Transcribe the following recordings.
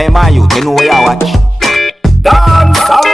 Hey man, you know where you watch? Dancehall.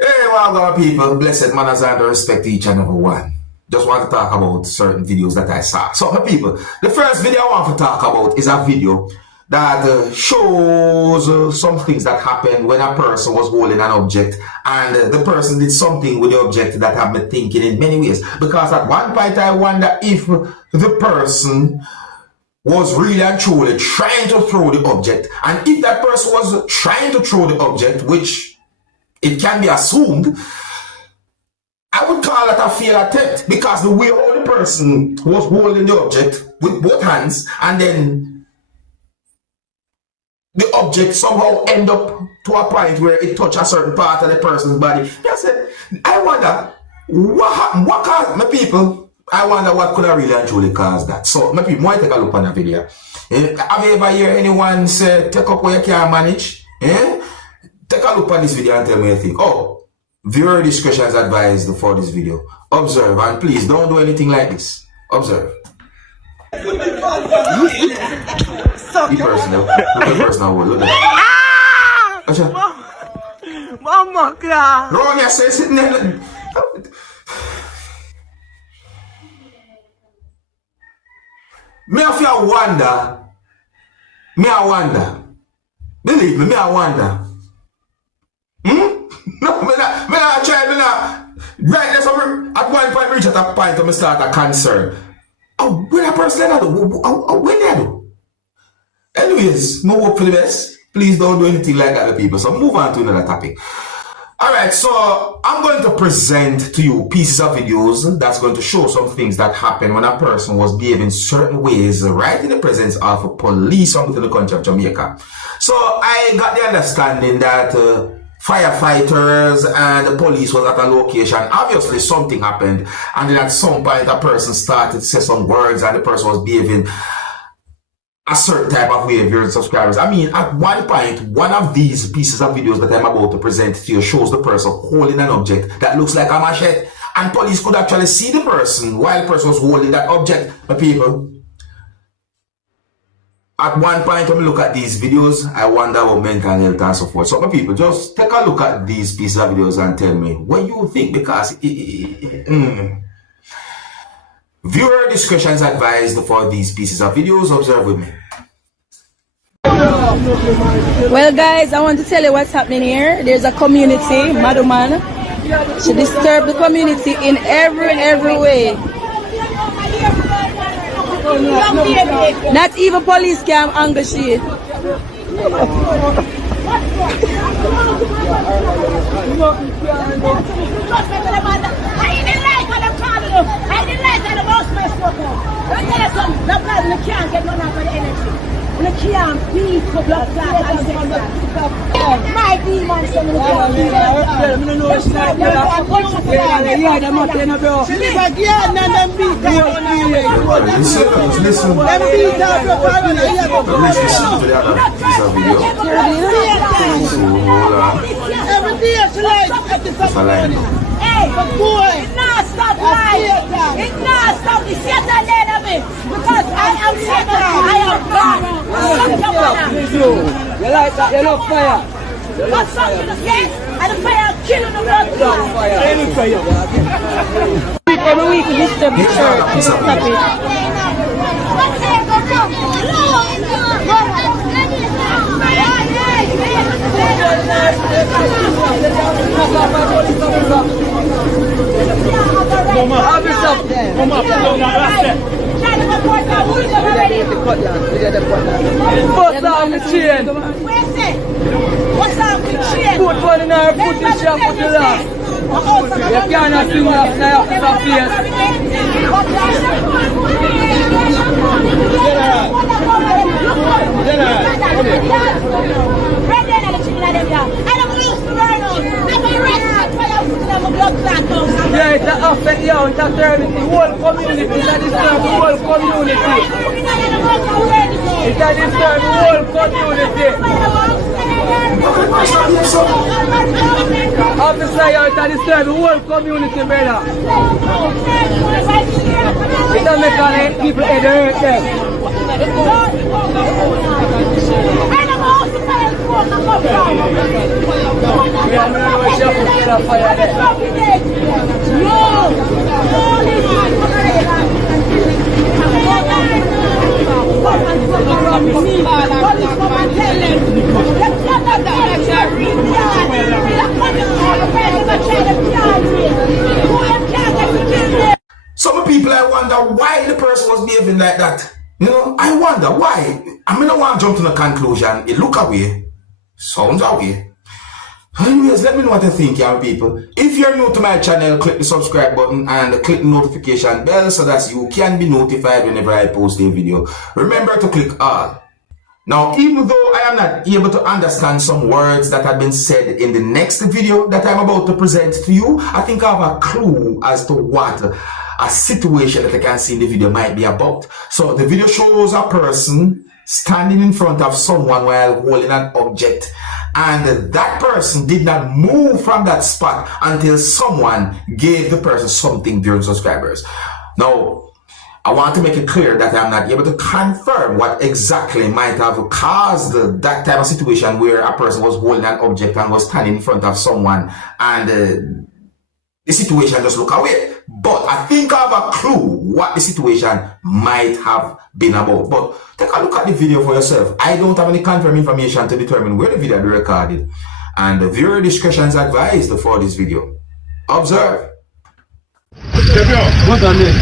Hey, welcome people, blessed manners and respect to each and every one. Just want to talk about certain videos that I saw. So my people, the first video I want to talk about is a video that shows some things that happened when a person was holding an object and the person did something with the object that have me thinking in many ways. Because at one point I wonder if the person was really and truly trying to throw the object, and if that person was trying to throw the object, which it can be assumed, I would call it a failed attempt, because the way how the person was holding the object with both hands and then the object somehow end up to a point where it touched a certain part of the person's body. I wonder what happened, what caused my people. I wonder what could have really and truly caused that. So my people, might take a look on the video. Have you ever heard anyone say take up what you can't manage? Take a look on this video and tell me what you think. Oh, viewer discretion is advised for this video. Observe, and please don't do anything like this. Observe. Be personal. Look at the personal word. Look at that. Mama, class. Wrong, you say sitting there. Me if you wonder. Me I wonder. Believe me, I wonder. No, me not try, me not. Right there, so at one point, reach at a point where I start a concern. Oh, when a person like that do? When they do? Anyways, no hope for the best. Please don't do anything like that to people. So move on to another topic. Alright, so I'm going to present to you pieces of videos that's going to show some things that happen when a person was behaving certain ways right in the presence of police within the country of Jamaica. So I got the understanding that firefighters and the police was at a location. Obviously something happened, and then at some point a person started to say some words and the person was behaving a certain type of way of your subscribers. I mean, at one point, one of these pieces of videos that I'm about to present to you shows the person holding an object that looks like a machete, and police could actually see the person while the person was holding that object. But people, at one point when we look at these videos, I wonder about mental health and so forth. So my people, just take a look at these pieces of videos and tell me what you think, because viewer discretion is advised for these pieces of videos. Observe with me. Well, guys, I want to tell you what's happening here. There's a community, Maduman. She disturbed the community in every way. Not even police can anger she. You can't beat the blood clot and say my demons are going to hey, boy, it not stop lying. It not stop the Satan dead of it. Because I am Satan. I am God. You like that? You love fire. What's up with the face? And the fire killing the blood clot. Any fire. Every week we disturb the church. Stop it. Mama, have this up there. Mama, put down that What's up with the chain? What's up with the chain? Put one in her, put this shop, put the last. You cannot see me up now, it's a face. Yeah, it's an affect you, it's a turn the whole community, it's a disturb the whole community. It's a disturb the whole community. Officer, you it's a disturb the whole community, brother. It doesn't make all people head hurt them. start fire there. Some people, I wonder why the person was behaving like that. You know, I wonder why. I mean, I want to jump to the conclusion. It look away, sounds away. Anyways, let me know what you think, young people. If you're new to my channel, click the subscribe button and click the notification bell so that you can be notified whenever I post a video. Remember to click all. Now, even though I am not able to understand some words that have been said in the next video that I'm about to present to you, I think I have a clue as to what a situation that I can see in the video might be about. So the video shows a person standing in front of someone while holding an object, and that person did not move from that spot until someone gave the person something during subscribers. Now, I want to make it clear that I'm not able to confirm what exactly might have caused that type of situation where a person was holding an object and was standing in front of someone and the situation just look away. But I think I have a clue what the situation might have been about. But take a look at the video for yourself. I don't have any confirmed information to determine where the video be recorded, and the viewer discretion is advised for this video. Observe. What on it?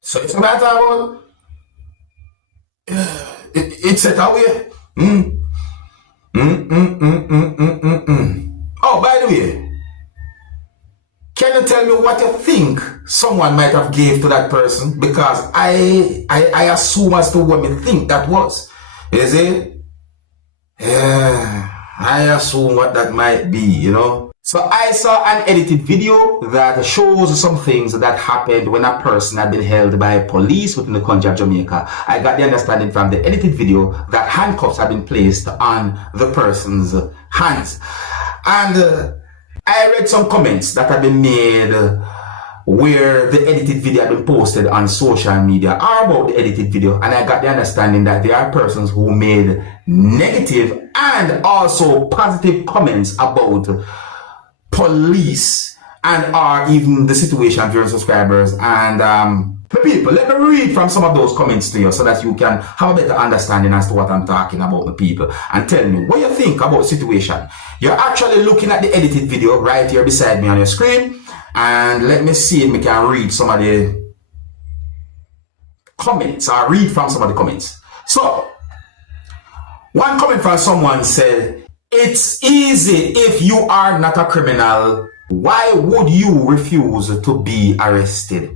So it's a matter about it's set away. Oh, by the way, can you tell me what you think someone might have gave to that person? Because I assume as to what me think that was. Is it? Yeah, I assume what that might be, you know. So I saw an edited video that shows some things that happened when a person had been held by police within the country of Jamaica. I got the understanding from the edited video that handcuffs had been placed on the person's hands. And I read some comments that had been made where the edited video had been posted on social media or about the edited video, and I got the understanding that there are persons who made negative and also positive comments about police and or even the situation during subscribers. And people, let me read from some of those comments to you so that you can have a better understanding as to what I'm talking about, the people, and tell me what you think about the situation. You're actually looking at the edited video right here beside me on your screen, and let me see if we can read some of the comments or read from some of the comments. So one comment from someone said, "It's easy if you are not a criminal. Why would you refuse to be arrested?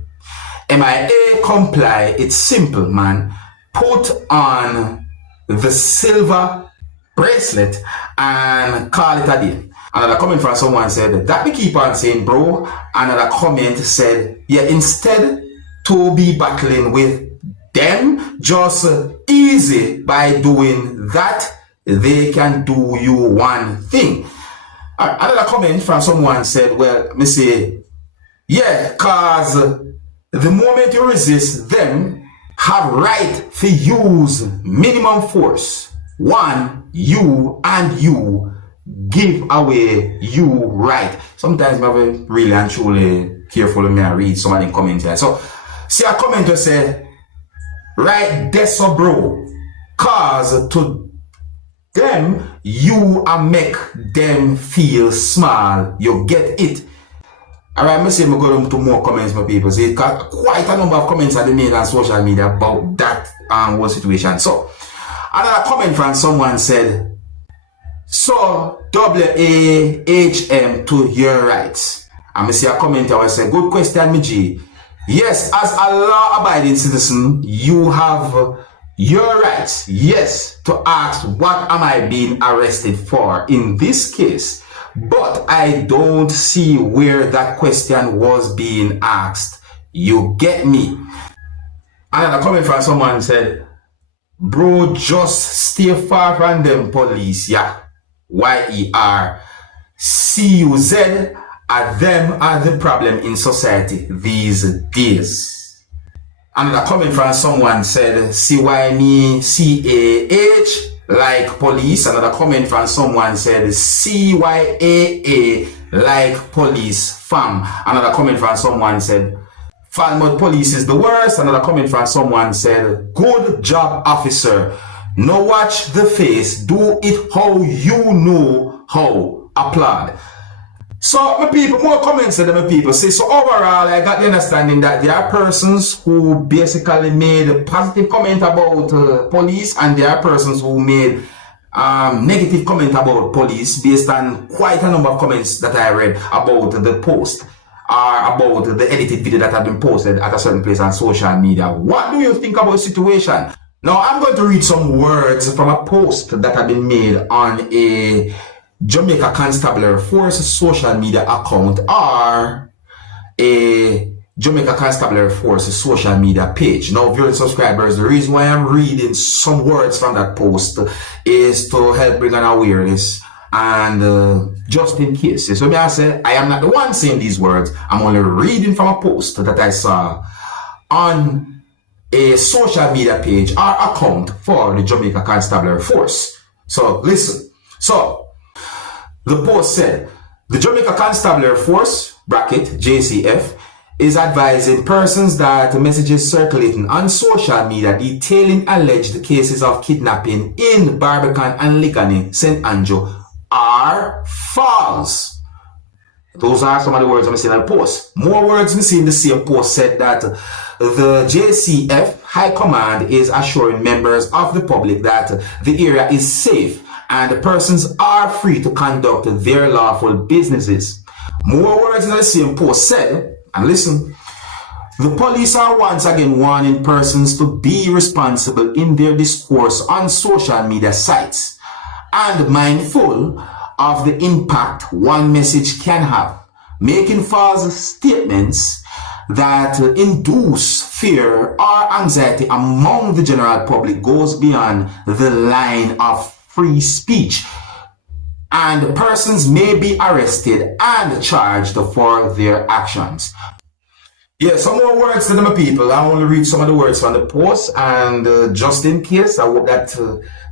MIA comply. It's simple, man. Put on the silver bracelet and call it a day." Another comment from someone said, "That we keep on saying, bro." Another comment said, "Yeah, instead to be battling with them, just easy by doing that. They can do you one thing." Another comment from someone said, "Well, me say, yeah, cause the moment you resist them, have right to use minimum force. One, you and you give away you right." Sometimes I'm really and truly careful when I read some of the comments here. So, see a comment that say, "Right there, so bro, cause to them, you make them feel small. You get it." Alright, I'm say me go down to more comments, my people. See, quite a number of comments have been made on social media about that whole situation. So, another comment from someone said, "So, WAHM to your rights." I'm see a comment that say, "Good question, Miji. Yes, as a law-abiding citizen, you have your rights, yes, to ask what am I being arrested for. In this case, but I don't see where that question was being asked. You get me? Another comment from someone said, bro, just stay far from them police, yeah. YERCUZ, and them are the problem in society these days. Another comment from someone said, CYME like police. Another comment from someone said, CYAA like police fam. Another comment from someone said, Falmouth police is the worst. Another comment from someone said, good job officer. No watch the face, do it how you know how. Applaud. So my people, more comments than my people say. So overall, I got the understanding that there are persons who basically made a positive comment about police, and there are persons who made negative comment about police based on quite a number of comments that I read about the post or about the edited video that have been posted at a certain place on social media. What do you think about the situation? Now I'm going to read some words from a post that have been made on a Jamaica Constabulary Force social media account or a Jamaica Constabulary Force social media page. Now, viewers, subscribers, the reason why I'm reading some words from that post is to help bring an awareness and just in case. So may I say, I am not the one saying these words. I'm only reading from a post that I saw on a social media page or account for the Jamaica Constabulary Force. So listen. So the post said, the Jamaica Constabulary Force, bracket JCF, is advising persons that messages circulating on social media detailing alleged cases of kidnapping in Barbican and Ligani, St. Andrew, are false. Those are some of the words I'm seeing on the post. More words we see in the same post said that the JCF High Command is assuring members of the public that the area is safe and the persons are free to conduct their lawful businesses. More words in the same post said, and listen, the police are once again warning persons to be responsible in their discourse on social media sites and mindful of the impact one message can have. Making false statements that induce fear or anxiety among the general public goes beyond the line of free speech, and persons may be arrested and charged for their actions. Yeah, some more words to them people. I only read some of the words from the post, and just in case, I hope that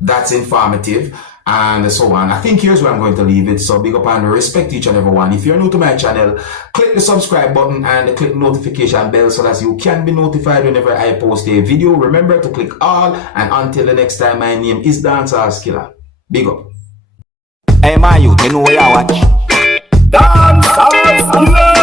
that's informative and so on. I think here's where I'm going to leave it. So big up and respect each and every one. If you're new to my channel, click the subscribe button and click notification bell so that you can be notified whenever I post a video. Remember to click all, and until the next time, my name is Dancehall Skilla. Big up. Hey, my youth, you know what I watch? Dancehall Skilla.